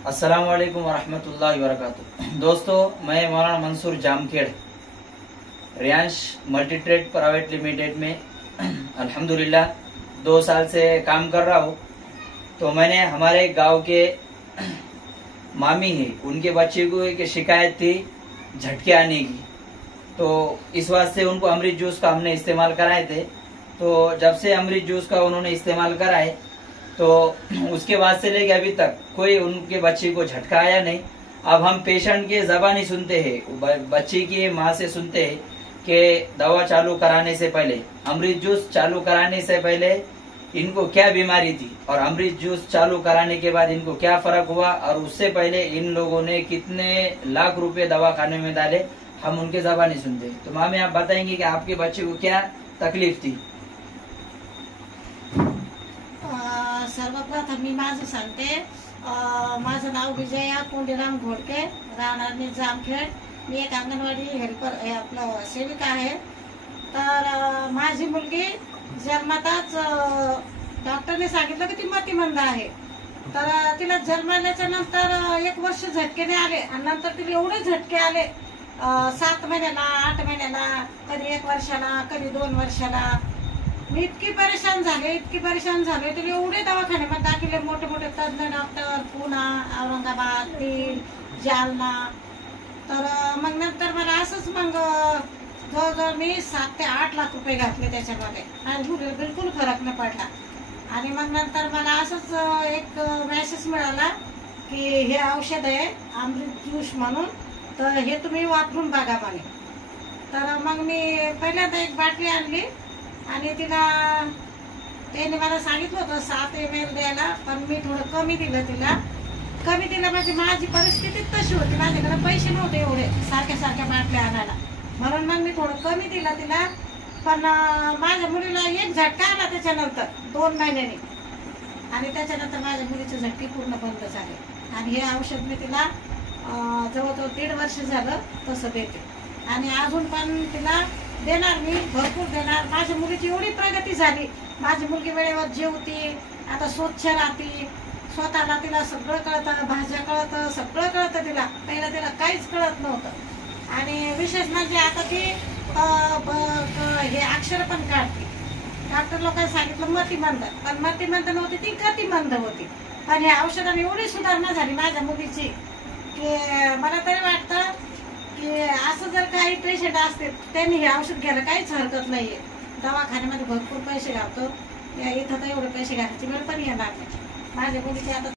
अस्सलाम वालेकुम वरहमतुल्लाहि वबरकातुहू। दोस्तों, मैं मौलाना Mansoor Jamkhed Riyansh multi trade private limited में अल्हम्दुलिल्लाह 2 साल से काम कर रहा हूँ। तो मैंने हमारे गांव के मामी है, उनके बच्चे को एक शिकायत थी झटके आने की। तो इस वास्ते उनको अमृत जूस का हमने इस्तेमाल कराए थे। तो जब से अमृत जूस का उन्होंने इस्तेमाल कराए तो उसके बाद से लेके अभी तक कोई उनके बच्चे को झटका आया नहीं। अब हम पेशेंट के ज़बानी सुनते हैं, बच्चे की माँ से सुनते हैं कि दवा चालू कराने से पहले, अमृत जूस चालू कराने से पहले इनको क्या बीमारी थी और अमृत जूस चालू कराने के बाद इनको क्या फर्क हुआ और उससे पहले इन लोगों ने कितने लाख रुपए दवा खाने में डाले, हम उनके ज़बानी सुनते हैं। तो मामी, आप बताएंगे कि आपके बच्चे को क्या तकलीफ थी? सर्वप्रथम मी माझं सांगते। माझं नाव विजया कोंडीराम घोडके, राहणार मी जामखेड। मी एक अंगणवाडी हेल्पर आपलं सेविका आहे। तर माझी मुलगी जन्मताच डॉक्टरने सांगितलं की ती मतिमंद आहे। तर तिला जन्मल्याच्या नंतर 1 वर्ष झटके आले आणि नंतर तिला एवढे झटके आले 7 महिन्याला, 8 महिन्याला, कधी 1 वर्षाला, कधी 2 वर्षाला। मी इतकी परेशान झाले तरी एवढे दवाखान्यामध्ये दाखवले, मोठे मोठे तज्ञ डॉक्टर, पुणा, औरंगाबाद, बीड, जालना। तर मग नंतर मला असंच मग जवळजवळ मी 7 ते 8 लाख रुपये घातले त्याच्यामध्ये आणि बिलकुल फरक नाही पडला। आणि मग नंतर मला असंच एक मेसेज मिळाला की हे औषध आहे अमृत ज्यूस म्हणून, तर हे तुम्ही वापरून बघा म्हणे। तर मग मी पहिल्यांदा एक बाटली आणली आणि तिला त्याने मला सांगितलं होतं 7 ml द्यायला, पण मी थोडं कमी दिलं म्हणजे माझी परिस्थिती तशी होती, माझ्याकडे पैसे नव्हते एवढे सारख्या बाटल्या आणायला, म्हणून मग मी थोडं कमी दिलं तिला। पण माझ्या मुलीला एक झटका आला त्याच्यानंतर 2 महिन्यांनी आणि त्याच्यानंतर माझ्या मुलीचे झटके पूर्ण बंद झाले। आणि हे औषध मी तिला जवळजवळ 1.5 वर्ष झालं तसं देते आणि अजून पण तिला देणार, मी भरपूर देणार। माझ्या मुलीची एवढी प्रगती झाली, माझी मुलगी वेळेवर जेवती, आता स्वच्छ राहते, स्वतःला तिला सगळं कळतं, भाज्या कळतं, सगळं कळतं तिला। पहिलं तिला काहीच कळत नव्हतं आणि विशेष म्हणजे आता ती हे अक्षर पण काढते। डॉक्टर लोकांनी सांगितलं मतिमंद, पण मतिमंद नव्हती ती, गतिमंद होती। पण या औषधाने एवढी सुधारणा झाली माझ्या मुलीची की मला तरी वाटतं की असं जर काही पेशंट असतील त्यांनी हे औषध घ्यायला काहीच हरकत नाहीये। दवाखान्यामध्ये भरपूर पैसे घालतो, इथं तर एवढे पैसे घालायची वेळ पण येणार नाही। माझ्या मुलीची आता